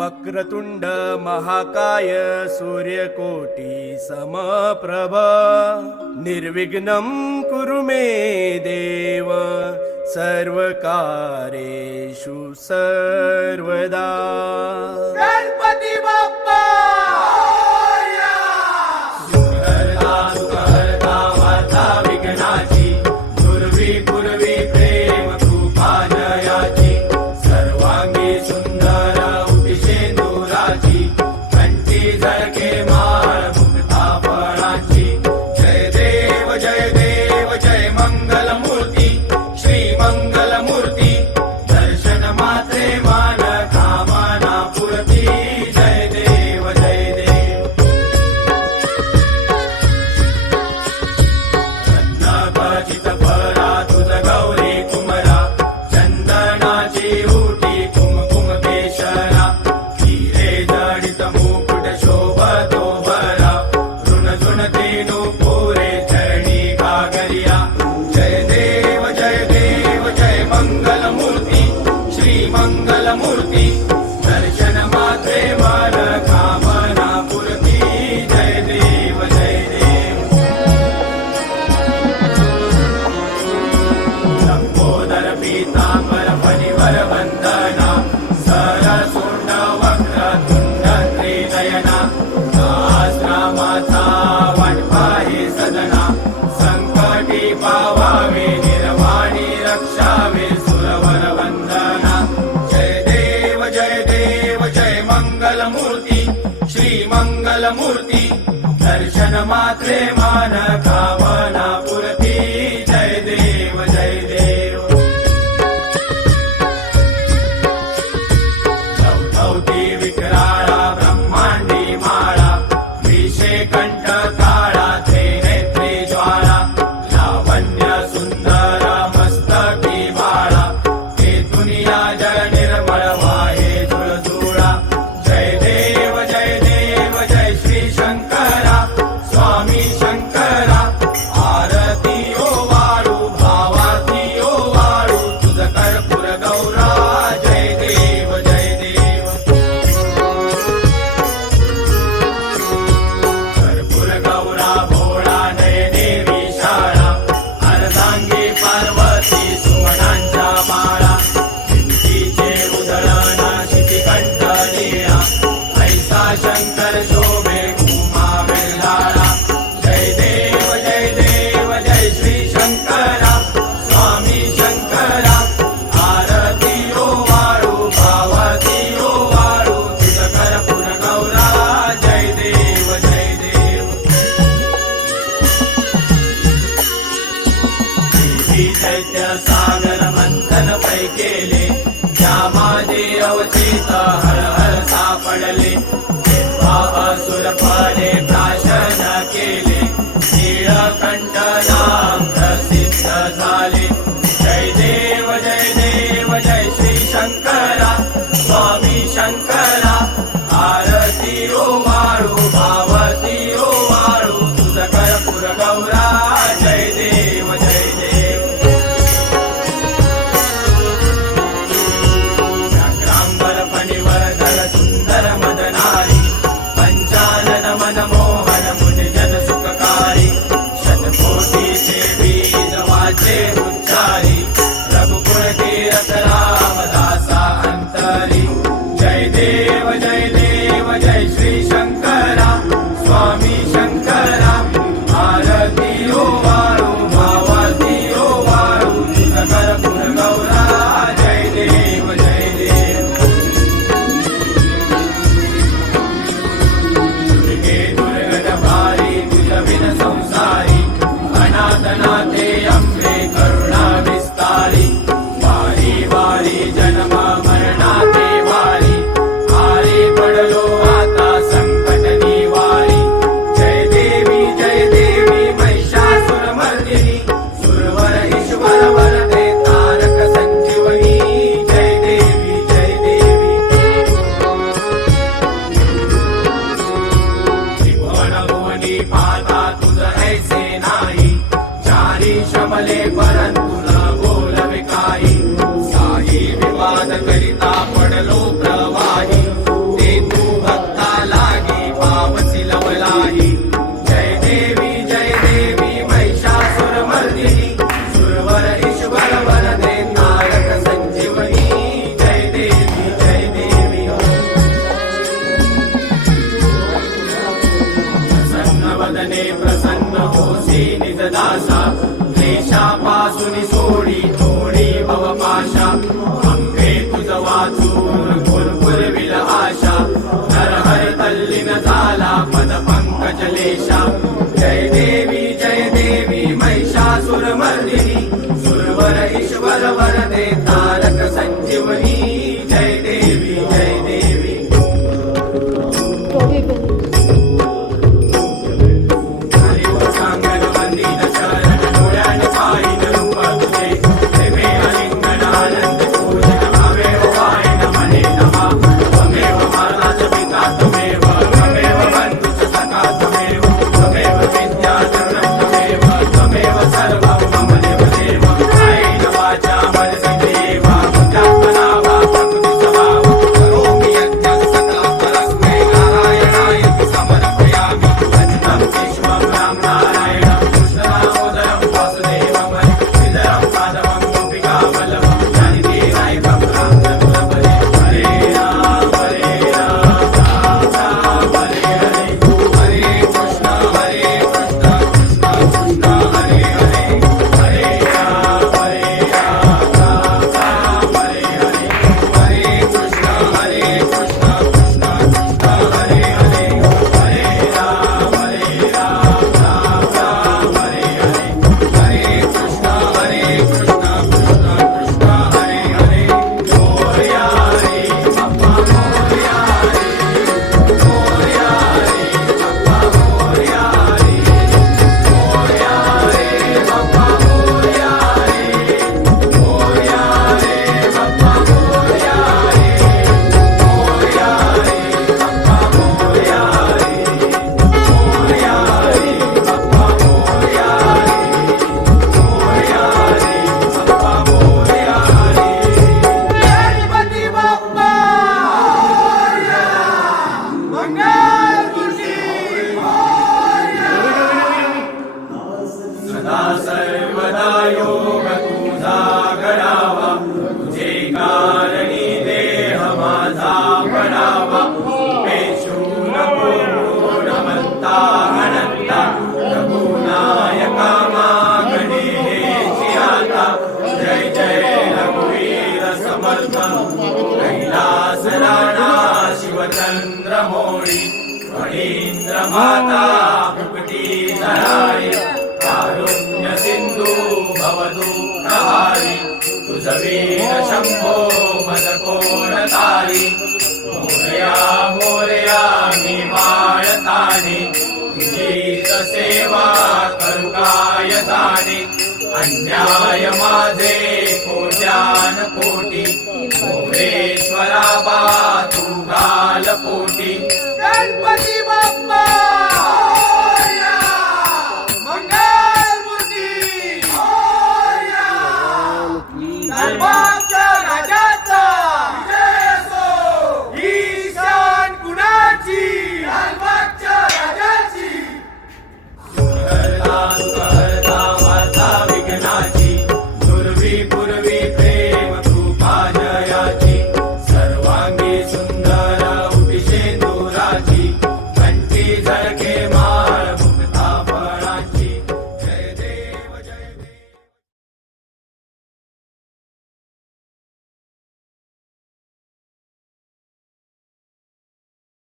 वक्रतुंड महाकाय सूर्यकोटी समप्रभ निर्विघ्नं कुरु मे देव सर्वकार्येषु सर्वदा। गणपती बाप्पा सुखहर्ता सुखहर्ता वार्ता विघ्नाची पूर्वी पूर्वी प्रेम कृपा जयाची सर्वांगी सुंदर उतिशेंदुराची कंठी झळके माळ मुक्ता फळाची जय देव जय देव जय मंगलमूर्ती श्री मंगलमूर्ती दर्शन मात्रे मान कामना पूर्ती जय देव जय देव। रत्नाखचित फळा तुझ गौरी कुमरा चंदनाची उटी कुमकुम केशरा हिरे जडित मुकुट शोभतो भरा ऋण झुन तेनु पुरे चरणी घागरिया जय देव जय देव जय मंगलमूर्ती श्री मंगलमूर्ती दर्शन मात्रे मन कामना पूर्ती जय देव जय देव। लंबोदर पीतांबर फणिवर वंदना सरसुंड वक्रतुंड त्रिनयना आश्रमाचा वाटपा हे सदना संकटी पावावे निर्वाणी रक्षावे सुरवर वंदना जय देव जय देव जय मंगलमूर्ती श्री मंगलमूर्ती दर्शन मात्रे मान कामना पूर्ती जय देव जय देव। चौथौती विक्राळा ब्रह्मांडी माळा विषे कंठ काळा त्रिनेत्री ज्वाळा लावण्य सुंदर मस्तकी बाळा हे दुनिया जग निर्मळ वाहे झुळझुळा जय देव जय देव जय श्री शंकरा स्वामी शंकरा दर्शने प्रसन्न होसी निजदासा क्लेशापासून सोडी थोडी भवपाशा अंबे तुझ वाचून भुरभुरविल आशा नरहर तल्लीन झाला पद पंकजलेशा जय देवी महिषासुरमर्दिनी सुरवर ईश्वर वरदे तारक संजीवनी जय देवी जय देवी हरिओ सांगन वंदित शरण डोळ्याने पाहिन रूप तुझे प्रेमे आलिंगन आनंद पूजन भावेव वाहिन मने नमा त्वमेव माताच पिता त्वमेव त्वमेव बंधुच सखा त्वमेव त्वमेव विद्या त्वमेव त्वमेव सर्वं मम देवदेव कायेन वाचा मनसेन्द्रियेव बुद्ध्यात्मना वा प्रकृति स्वभाव करोमि यज्ञं सकलं परस्मै नारायणाय समर्पयामि अच्युतं केशवं राम नारायणं कृष्णदामोदरं वासुदेवं श्रीधरं माधवं गोपिकावल्लभं जानकी नायकं रामचन्द्रपदे हरे राम राम राम हरे हरे हरे कृष्ण कृष्ण कृष्ण हरे हरे हरे राम राम राम हरे हरे हरे कृष्ण कृष्ण कृष्ण हरे हरे हरे राम राम राम हरे हरे हरे कृष्ण कृष्ण कृष्ण हरे हरे मोरया रे बाप्पा मोरया रे मोरया रे बाप्पा मोरया रे मोरया रे बाप्पा मोरया रे मोरया रे बाप्पा मोरया रे मोरया रे बाप्पा मोरया रे मोरया रे बाप्पा मोरया गणपती बाप्पा मोरया. मंगलमूर्ती मोरया. सदा सर्वदा योग तुझा घडावा तुझे कारणी देह माझा पडावा पेशू नको गुणवंता अनंता रघुनायका मागणे हेची आता जय जय रघुवीर समर्थ कैलास राणा शिवचंद्र मोळी फणींद्र माता भुकटी धराई कारुण्य सिंधू भवदुःखहारी तुझ वीर शंभो मद कोण तारी मोरया मोरया मी माळताने तुझीच सेवा करू काय जाणे अन्याय माझे कोट्यान कोटी मोरेश्वरा बा तू घाल पोटी गणपती बाप्पा मोरया. मंगलमूर्ती मोरया. लालबागच्या राजाचा विजय असो. ईशान कुणाची लालबागच्या राजाची. करता